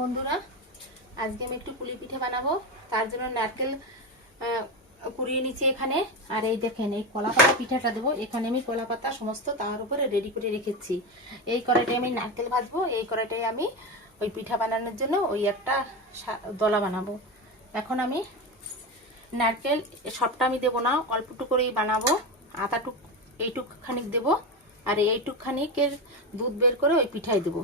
বন্ধুরা, আজকে আমি একটু পুলি পিঠে বানাবো। তার জন্য নারকেল কুড়িয়ে নিচ্ছি এখানে। আর এই দেখেন, এই কলা পাতা পিঠাটা দেবো। এখানে আমি কলা পাতা সমস্ত তার উপরে রেডি করে রেখেছি। এই কড়াইটায় আমি নারকেল ভাজবো। এই কড়াইটায় আমি ওই পিঠা বানানোর জন্য ওই একটা দলা বানাবো। এখন আমি নারকেল সবটা আমি দেবো না, অল্পটুকু করেই বানাবো। আটাটুক এইটুক খানিক দেবো, আর এইটুক খানিকের দুধ বের করে ওই পিঠায় দেবো।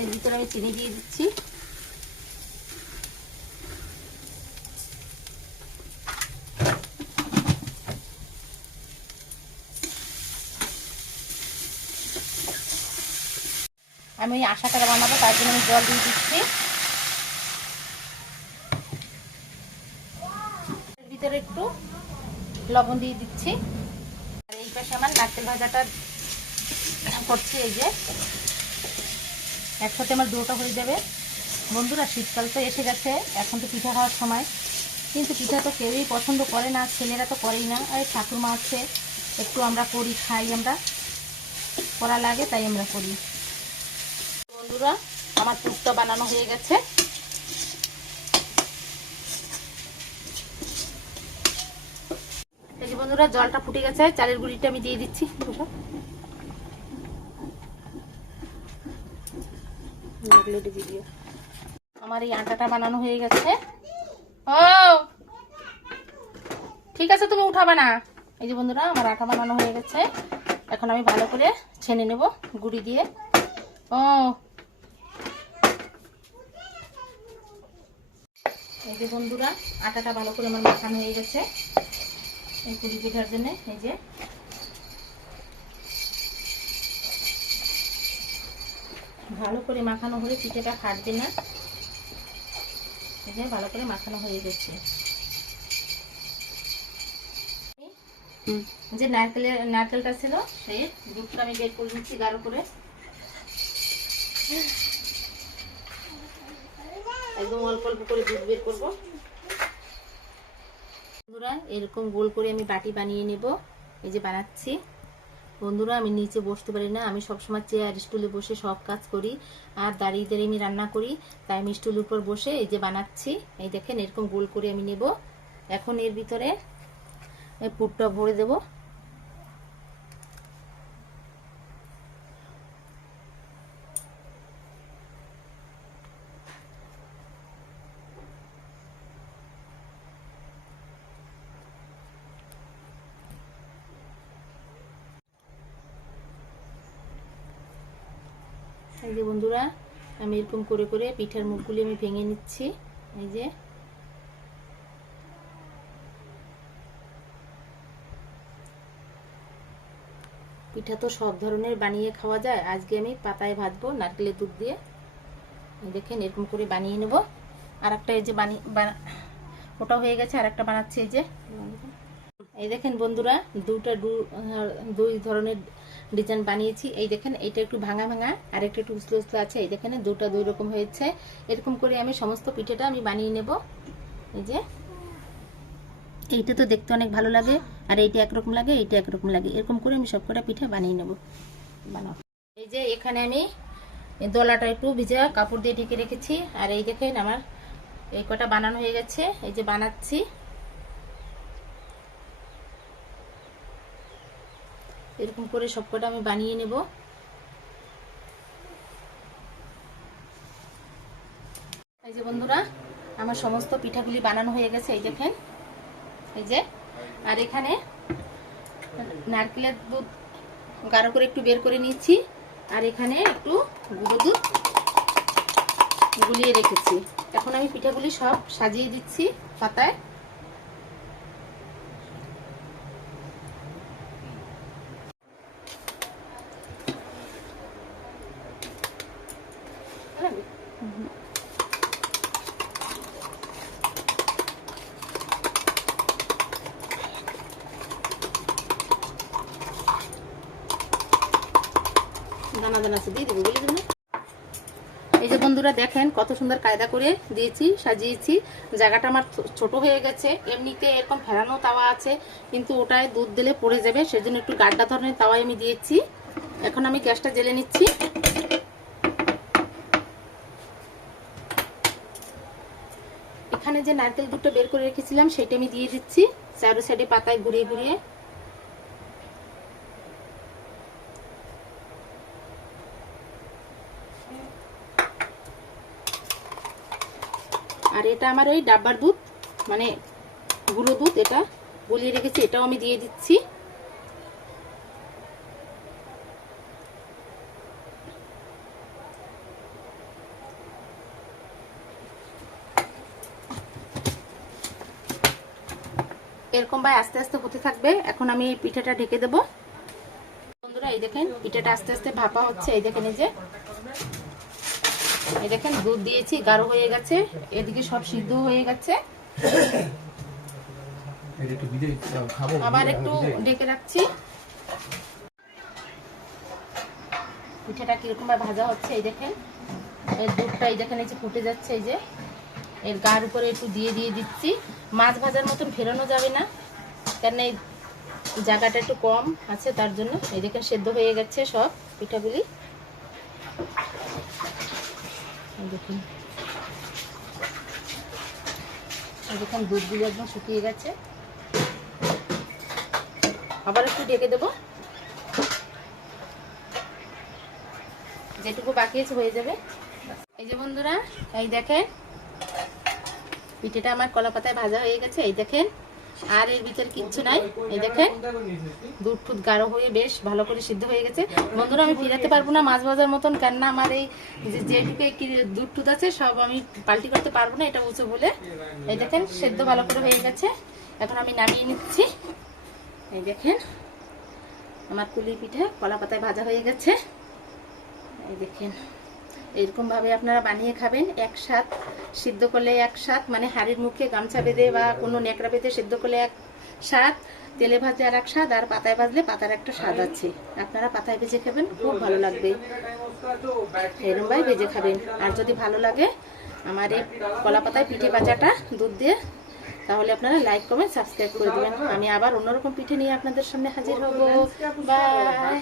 এর ভিতরে আমি চিনি দিয়ে দিচ্ছি। আমি ওই আশাটা বানাবো, তার জন্য আমি জল দিয়ে দিচ্ছি। এর ভিতরে একটু লবণ দিয়ে দিচ্ছি। আর এই পাশে আমার নারকেল ভাজাটা করছি। এই যে একসাথে আমার দুটো হয়ে যাবে। বন্ধুরা, শীতকাল তো এসে গেছে, এখন তো পিঠা খাওয়ার সময়। কিন্তু পিঠা তো কেউই পছন্দ করে না, ছেলেরা তো করেই না। আর ঠাকুরমা আছে, একটু আমরা করি, খাই, আমরা করা লাগে তাই আমরা করি। বন্ধুরা, আমার পুরটা বানানো হয়ে গেছে। এই যে বন্ধুরা, জলটা ফুটে গেছে। চালের গুঁড়িটা আমি দিয়ে দিচ্ছি। আমার এই আটাটা বানানো হয়ে গেছে। ও ঠিক আছে, তুমি উঠাবে না। এই যে বন্ধুরা, আমার আটা বানানো হয়ে গেছে। এখন আমি ভালো করে ছেনে নেব গুঁড়ি দিয়ে। ও এই যে বন্ধুরা, আটাটা ভালো করে আমার মাখানো হয়ে গেছে এই পুলি পিঠার জন্য। এই যে ভালো করে মাখানো হলে পিঠাটা ফাটবে না। এই যে ভালো করে মাখানো হয়ে গেছে। যে নারকেলটা ছিল সেই দুধটা আমি বের করে নিচ্ছি গাঢ় করে। একদম অল্প অল্প করে দুধ বের করবো। বন্ধুরা, এরকম গোল করে আমি বাটি বানিয়ে নেব। এই যে বানাচ্ছি। বন্ধুরা, আমি নিচে বসতে পারি না, আমি সবসময় চেয়ার স্টুলে বসে সব কাজ করি, আর দাঁড়িয়ে দাঁড়িয়ে আমি রান্না করি। তাই আমি স্টুলের উপর বসে এই যে বানাচ্ছি। এই দেখেন, এরকম গোল করে আমি নেব। এখন এর ভিতরে এই পুরটা ভরে দেব। এই যে বন্ধুরা, আমি এরকম করে করে পিঠার মুখগুলি আমি ভেঙে নিচ্ছি। এই যে পিঠা তো সব ধরনের বানিয়ে খাওয়া যায়। আজকে আমি পাতায় ভাজবো নারকেলের দুধ দিয়ে। দেখেন, এরকম করে বানিয়ে নেব। আর একটা এই যে ওটা হয়ে গেছে, আর একটা বানাচ্ছি। এই দেখেন বন্ধুরা, দুই ধরনের ডিজাইন বানিয়েছি। এই দেখেন, এইটা একটু ভাঙা ভাঙা, আর একটা একটু উসলো উসলো আছে। এই দেখেন, দুটা দুই রকম হয়েছে। এরকম করে আমি সমস্ত পিঠাটা আমি বানিয়ে নেব। এই যে এইটা তো দেখতে অনেক ভালো লাগে, আর এইটা একরকম লাগে, এইটা একরকম লাগে। এরকম করে আমি সবকটা পিঠা বানিয়ে নেব। এই যে এখানে আমি দলাটা একটু ভিজা কাপড় দিয়ে ঢেকে রেখেছি। আর এই দেখেন, আমার এই কটা বানানো হয়ে গেছে। এই যে বানাচ্ছি। এরকম করে সবকটা আমি বানিয়ে নেব। এই যে বন্ধুরা, আমার সমস্ত পিঠাগুলি বানানো হয়ে গেছে। এই দেখেন, এই যে, আর এখানে নারকেলের দুধ গাঢ় করে একটু বের করে নিচ্ছি, আর এখানে একটু গুঁড়ো দুধ গুলিয়ে রেখেছি। এখন আমি পিঠাগুলি সব সাজিয়ে দিচ্ছি পাতায়। দানা আছে, দিয়ে দেবো, বলে দেবো না। এই যে বন্ধুরা দেখেন কত সুন্দর কায়দা করে দিয়েছি, সাজিয়েছি। জায়গাটা আমার ছোট হয়ে গেছে। এমনিতে এরকম ফেরানো তাওয়া আছে, কিন্তু ওটায় দুধ দিলে পড়ে যাবে, সেজন্য একটু গাড্ডা ধরনের তাওয়ায় আমি দিয়েছি। এখন আমি গ্যাসটা জ্বেলে নিচ্ছি। এখানে যে নারকেল দুধটা বের করে রেখেছিলাম সেটা আমি দিয়ে দিচ্ছি চারো সাইডে পাতায় ঘুরিয়ে ঘুরিয়ে। আর এটা আমার ওই ডাব্বার দুধ, মানে গুঁড়ো দুধ, এটা গলিয়ে রেখেছি, এটাও আমি দিয়ে দিচ্ছি। এরকম ভাই আস্তে আস্তে হতে থাকবে। এখন আমি এই পিঠাটা ঢেকে দেব। বন্ধুরা এই দেখেন পিঠাটা আস্তে আস্তে ভাপা হচ্ছে। এই দেখেন, এই দেখেন দুধ দিয়েছি, গাঢ় হয়ে গেছে, এদিকে সব সিদ্ধ হয়ে গেছে। আবার একটু ঢেকে রাখছি। পিঠাটা কিরকম ভাবে ভাজা হচ্ছে এই দেখেন। এর দুধটা এই দেখেন এই যে ফুটে যাচ্ছে। এই যে এর গার উপরে একটু দিয়ে দিচ্ছি। মাছ ভাজার মতন ফেরানো যাবে না, কারণ এই জায়গাটা একটু কম আছে, তার জন্য। এই দেখেন সেদ্ধ হয়ে গেছে সব পিঠাগুলি। দেখুন দেখুন দুধগুলো একদম শুকিয়ে গেছে। আবার একটু ঢেকে দেবো, যেটুকু বাকি আছে হয়ে যাবে। এই যে বন্ধুরা এই দেখেন পিঠাটা আমার কলা পাতায় ভাজা হয়ে গেছে। এই দেখেন আর এর ভিতরে কিচ্ছু নাই। এই দেখেন দুধ টুধ গাঢ় হয়ে বেশ ভালো করে সিদ্ধ হয়ে গেছে। বন্ধুরা আমি ফিরাতে পারবো না মাছ ভাজার মতন, কেননা আমার এই যেটুকু দুধ টুধ আছে সব আমি পাল্টি করতে পারবো না, এটা উঁচু বলে। এই দেখেন সেদ্ধ ভালো করে হয়ে গেছে। এখন আমি নামিয়ে নিচ্ছি। এই দেখেন আমার কুলি পিঠা কলা পাতায় ভাজা হয়ে গেছে। এই দেখেন এরকম ভাবে আপনারা বানিয়ে খাবেন। এক স্বাদ, সিদ্ধ করলে এক স্বাদ, মানে হাড়ির মুখে গামছা বেঁধে বা কোনো নেকড়া বেঁধে সিদ্ধ করলে এক স্বাদ, তেলে ভাজলে আর এক স্বাদ, আর পাতায় ভাজলে পাতার একটা স্বাদ আছে। আপনারা পাতায় ভেজে খাবেন, খুব ভালো লাগবে। এরকম ভাবে ভেজে খাবেন। আর যদি ভালো লাগে আমার এই কলা পাতায় পিঠে ভাজাটা দুধ দিয়ে, তাহলে আপনারা লাইক কমেন্ট সাবস্ক্রাইব করে দেবেন। আমি আবার অন্যরকম পিঠে নিয়ে আপনাদের সামনে হাজির হব। বাই।